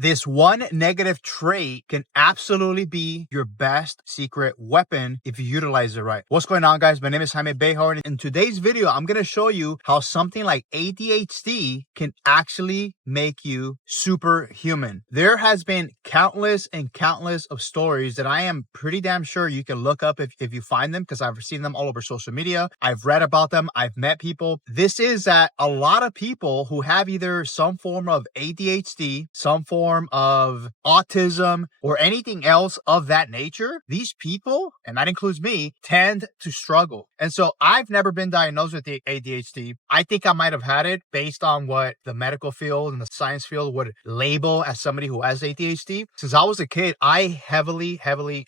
This one negative trait can absolutely be your best secret weapon if you utilize it right. What's going on, guys? My name is Jaime Bejar, and in today's video, I'm going to show you how something like ADHD can actually make you superhuman. There has been countless and countless of stories that I am pretty damn sure you can look up if you find them, because I've seen them all over social media. I've read about them. I've met people. This is that a lot of people who have either some form of ADHD, some form of autism, or anything else of that nature, these people, and that includes me, tend to struggle. And so I've never been diagnosed with the ADHD. I think I might have had it based on what the medical field and the science field would label as somebody who has ADHD. Since I was a kid, I heavily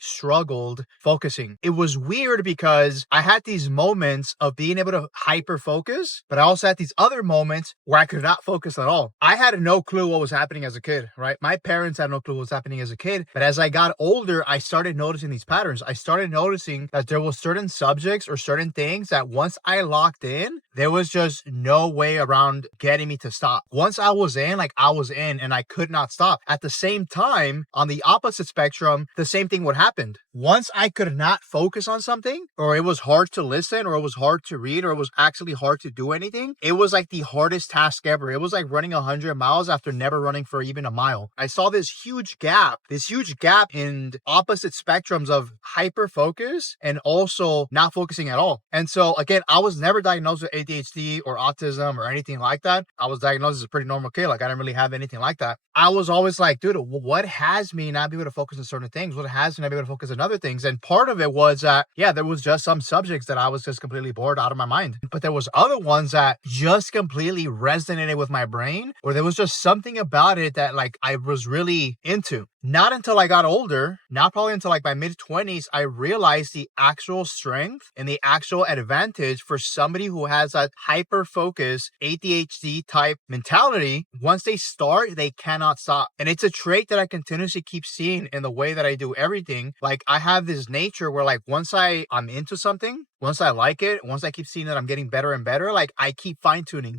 struggled focusing. It was weird because I had these moments of being able to hyper focus, but I also had these other moments where I could not focus at all. I had no clue what was happening as a kid, right? My parents had no clue what was happening as a kid, but as I got older, I started noticing these patterns. I started noticing that there was certain subjects or certain things that once I locked in, there was just no way around getting me to stop. Once I was in, like I was in, and I could not stop. At the same time, on the opposite spectrum, the same thing would happen. Once I could not focus on something, or it was hard to listen, or it was hard to read, or it was actually hard to do anything, it was like the hardest task ever. It was like running 100 miles after never running for even a mile. I saw this huge gap in opposite spectrums of hyper focus and also not focusing at all. And so again, I was never diagnosed with ADHD or autism or anything like that. I was diagnosed as a pretty normal kid. Like I didn't really have anything like that. I was always like, dude, what has me not be able to focus on certain things? What has me not be able to focus on other things? And part of it was that, yeah, there was just some subjects that I was just completely bored out of my mind. But there was other ones that just completely resonated with my brain, or there was just something about it that like I was really into. Not until I got older, not probably until like my mid-20s, I realized the actual strength and the actual advantage for somebody who has that hyper-focused ADHD type mentality. Once they start, they cannot stop. And it's a trait that I continuously keep seeing in the way that I do everything. Like I have this nature where like once I'm into something, once I like it, once I keep seeing that I'm getting better and better, like I keep fine-tuning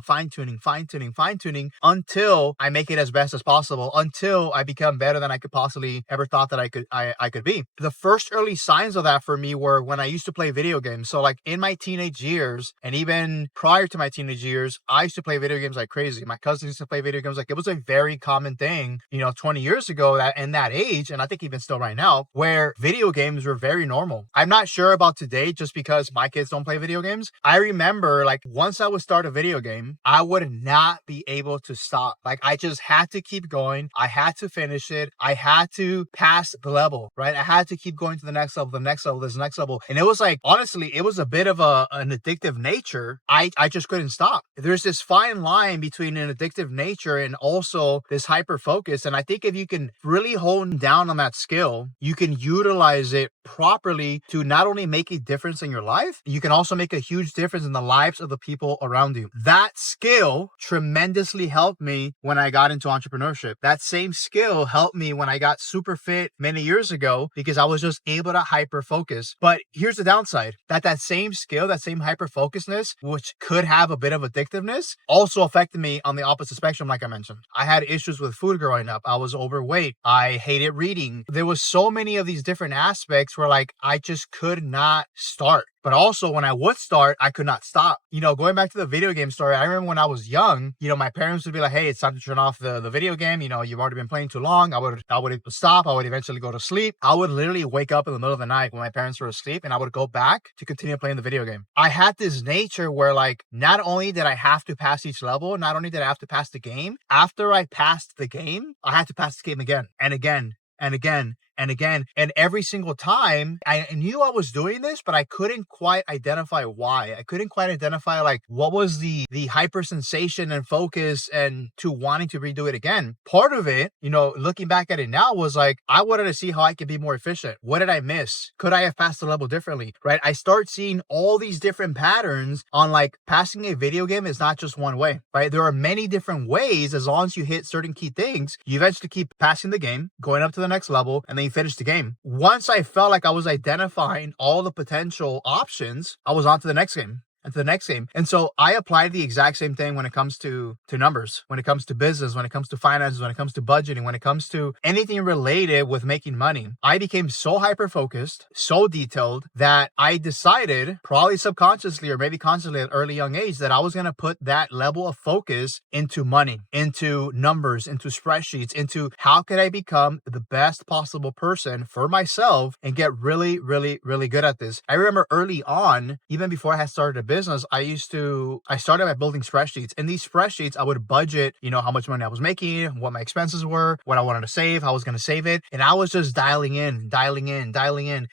until I make it as best as possible, until I become better than I could possibly ever thought that I could be. The first early signs of that for me were when I used to play video games. So like in my teenage years, and even prior to my teenage years, I used to play video games like crazy. My cousins used to play video games. Like it was a very common thing, 20 years ago, that in that age, and I think even still right now, where video games were very normal. I'm not sure about today just because my kids don't play video games. I remember like once I would start a video game, I would not be able to stop. Like I just had to keep going. I had to finish it. I had to pass the level, right? I had to keep going to the next level, this next level. And it was like, honestly, it was a bit of an addictive nature. I just couldn't stop. There's this fine line between an addictive nature and also this hyper focus. And I think if you can really hone down on that skill, you can utilize it properly to not only make a difference in your life, you can also make a huge difference in the lives of the people around you. That skill tremendously helped me when I got into entrepreneurship. That same skill helped me when I got super fit many years ago because I was just able to hyper focus. But here's the downside, that same skill, that same hyper focusedness, which could have a bit of addictiveness, also affected me on the opposite spectrum. Like I mentioned, I had issues with food growing up. I was overweight. I hated reading. There was so many of these different aspects where like I just could not start. But also when I would start, I could not stop. Going back to the video game story, I remember when I was young, my parents would be like, hey, it's time to turn off the video game. You've already been playing too long. I would stop. I would eventually go to sleep. I would literally wake up in the middle of the night when my parents were asleep, and I would go back to continue playing the video game. I had this nature where like, not only did I have to pass each level, not only did I have to pass the game, after I passed the game, I had to pass the game again and again and again and again. And every single time I knew I was doing this, but I couldn't quite identify why. I couldn't quite identify like what was the hyper sensation and focus and to wanting to redo it again. Part of it, looking back at it now, was like, I wanted to see how I could be more efficient. What did I miss? Could I have passed the level differently? Right? I start seeing all these different patterns on like passing a video game is not just one way, right? There are many different ways. As long as you hit certain key things, you eventually keep passing the game, going up to the next level, and then you finish the game. Once I felt like I was identifying all the potential options, I was on to the next game. and to the next game. And so I applied the exact same thing when it comes to numbers, when it comes to business, when it comes to finances, when it comes to budgeting, when it comes to anything related with making money. I became so hyper-focused, so detailed, that I decided, probably subconsciously or maybe consciously at an early young age, that I was going to put that level of focus into money, into numbers, into spreadsheets, into how could I become the best possible person for myself and get really, really, really good at this. I remember early on, even before I had started a business, I started by building spreadsheets. In these spreadsheets, I would budget, how much money I was making, what my expenses were, what I wanted to save, how I was going to save it. And I was just dialing in.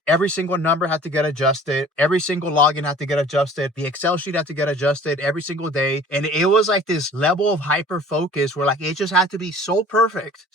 Every single number had to get adjusted. Every single login had to get adjusted. The Excel sheet had to get adjusted every single day. And it was like this level of hyper focus where like it just had to be so perfect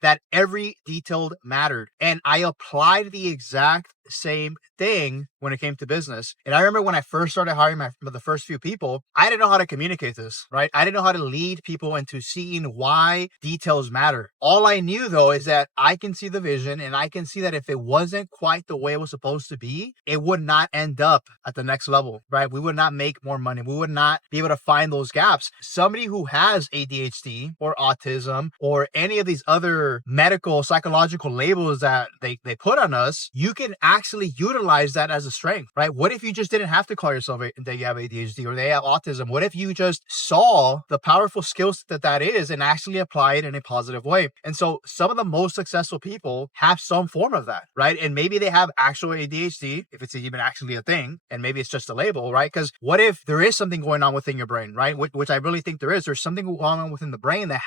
that every detail mattered. And I applied the exact same thing when it came to business. And I remember when I first started hiring the first few people, I didn't know how to communicate this, right? I didn't know how to lead people into seeing why details matter. All I knew though is that I can see the vision, and I can see that if it wasn't quite the way it was supposed to be, it would not end up at the next level, right? We would not make more money. We would not be able to find those gaps. Somebody who has ADHD or autism or any of these other medical, psychological labels that they put on us, you can actually utilize that as a strength, right? What if you just didn't have to call yourself that you have ADHD or they have autism? What if you just saw the powerful skills that is and actually apply it in a positive way? And so some of the most successful people have some form of that, right? And maybe they have actual ADHD, if it's even actually a thing, and maybe it's just a label, right? Because what if there is something going on within your brain, right? Which I really think there is. There's something going on within the brain that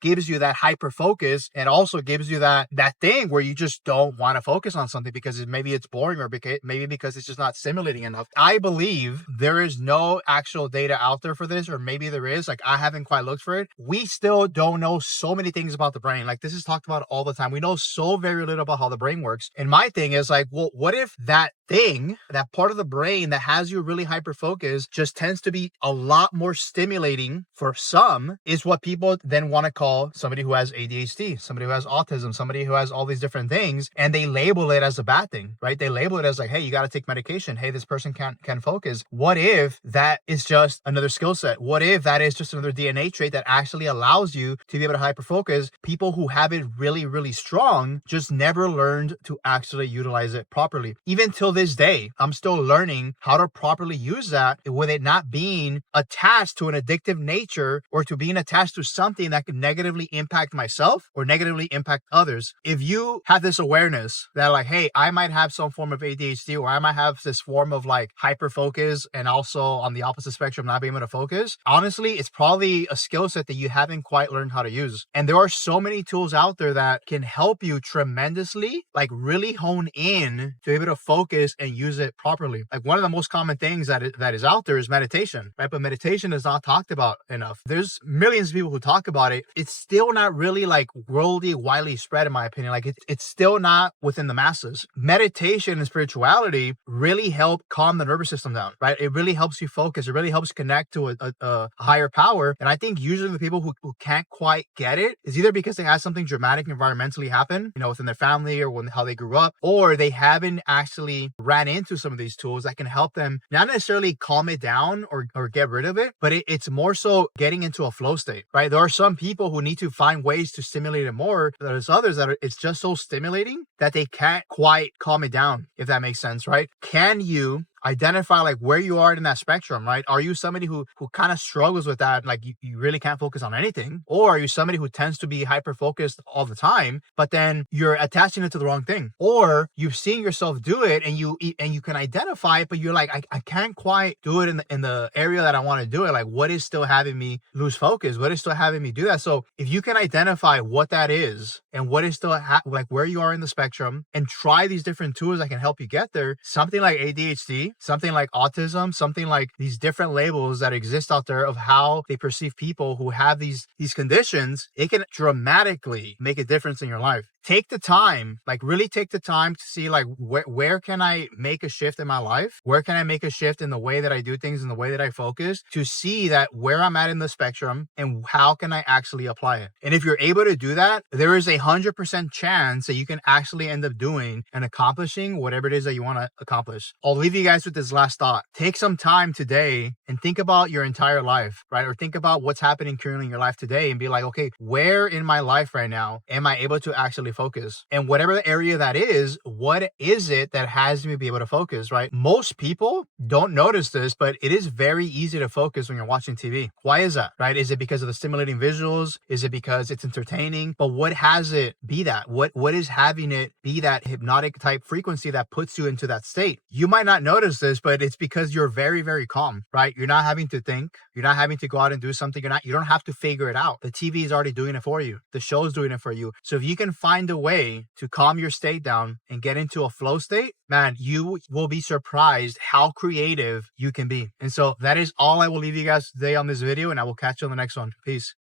gives you that hyper focus, and also gives you that thing where you just don't want to focus on something because maybe it's boring, or maybe because it's just not stimulating enough. I believe there is no actual data out there for this, or maybe there is. Like, I haven't quite looked for it. We still don't know so many things about the brain. Like, this is talked about all the time. We know so very little about how the brain works. And my thing is like, well, what if that thing, that part of the brain that has you really hyper focused, just tends to be a lot more stimulating for some, is what people then want to call somebody who has ADHD, somebody who has autism, somebody who has all these different things, and they label it as a bad thing, right? They label it as like, hey, you got to take medication. Hey, this person can't focus. What if that is just another skill set? What if that is just another DNA trait that actually allows you to be able to hyper focus? People who have it really, really strong just never learned to actually utilize it properly. Even till this day, I'm still learning how to properly use that with it not being attached to an addictive nature, or to being attached to something that could negatively impact myself or negatively impact others. If you have this awareness that like, hey, I might have some form of ADHD, or I might have this form of like hyper focus, and also on the opposite spectrum, not being able to focus, honestly, it's probably a skill set that you haven't quite learned how to use. And there are so many tools out there that can help you tremendously, like really hone in to be able to focus and use it properly. Like, one of the most common things that is out there is meditation, right? But meditation is not talked about enough. There's millions of people who talk about it. It's still not really like worldly, widely spread, in my opinion. Like, it's still not within the masses. Meditation and spirituality really help calm the nervous system down, right? It really helps you focus. It really helps connect to a higher power. And I think usually the people who can't quite get it is either because they had something dramatic environmentally happen, within their family, or how they grew up, or they haven't actually ran into some of these tools that can help them not necessarily calm it down or get rid of it, but it's more so getting into a flow state, right? There are some people who need to find ways to stimulate it more. There's others that it's just so stimulating that they can't quite calm it down, if that makes sense, right? Can you identify like where you are in that spectrum, right? Are you somebody who kind of struggles with that, like you really can't focus on anything? Or are you somebody who tends to be hyper focused all the time, but then you're attaching it to the wrong thing? Or you've seen yourself do it and you can identify it, but you're like, I can't quite do it in the area that I want to do it. Like, what is still having me lose focus? What is still having me do that? So if you can identify what that is and what is still like where you are in the spectrum, and try these different tools that can help you get there, something like ADHD, something like autism, something like these different labels that exist out there of how they perceive people who have these conditions, it can dramatically make a difference in your life. Take the time, like really take the time to see like where can I make a shift in my life? Where can I make a shift in the way that I do things, in the way that I focus, to see that where I'm at in the spectrum and how can I actually apply it? And if you're able to do that, there is 100% chance that you can actually end up doing and accomplishing whatever it is that you want to accomplish. I'll leave you guys guys with this last thought. Take some time today and think about your entire life, right? Or think about what's happening currently in your life today and be like, okay, where in my life right now am I able to actually focus? And whatever the area that is, what is it that has me be able to focus, right? Most people don't notice this, but it is very easy to focus when you're watching TV. Why is that, right? Is it because of the stimulating visuals? Is it because it's entertaining? But what has it be that? What is having it be that hypnotic type frequency that puts you into that state? You might not notice this, but it's because you're very, very calm, right? You're not having to think. You're not having to go out and do something. You don't have to figure it out. The TV is already doing it for you. The show's doing it for you. So if you can find a way to calm your state down and get into a flow state, man, you will be surprised how creative you can be. And so that is all I will leave you guys today on this video, and I will catch you on the next one. Peace.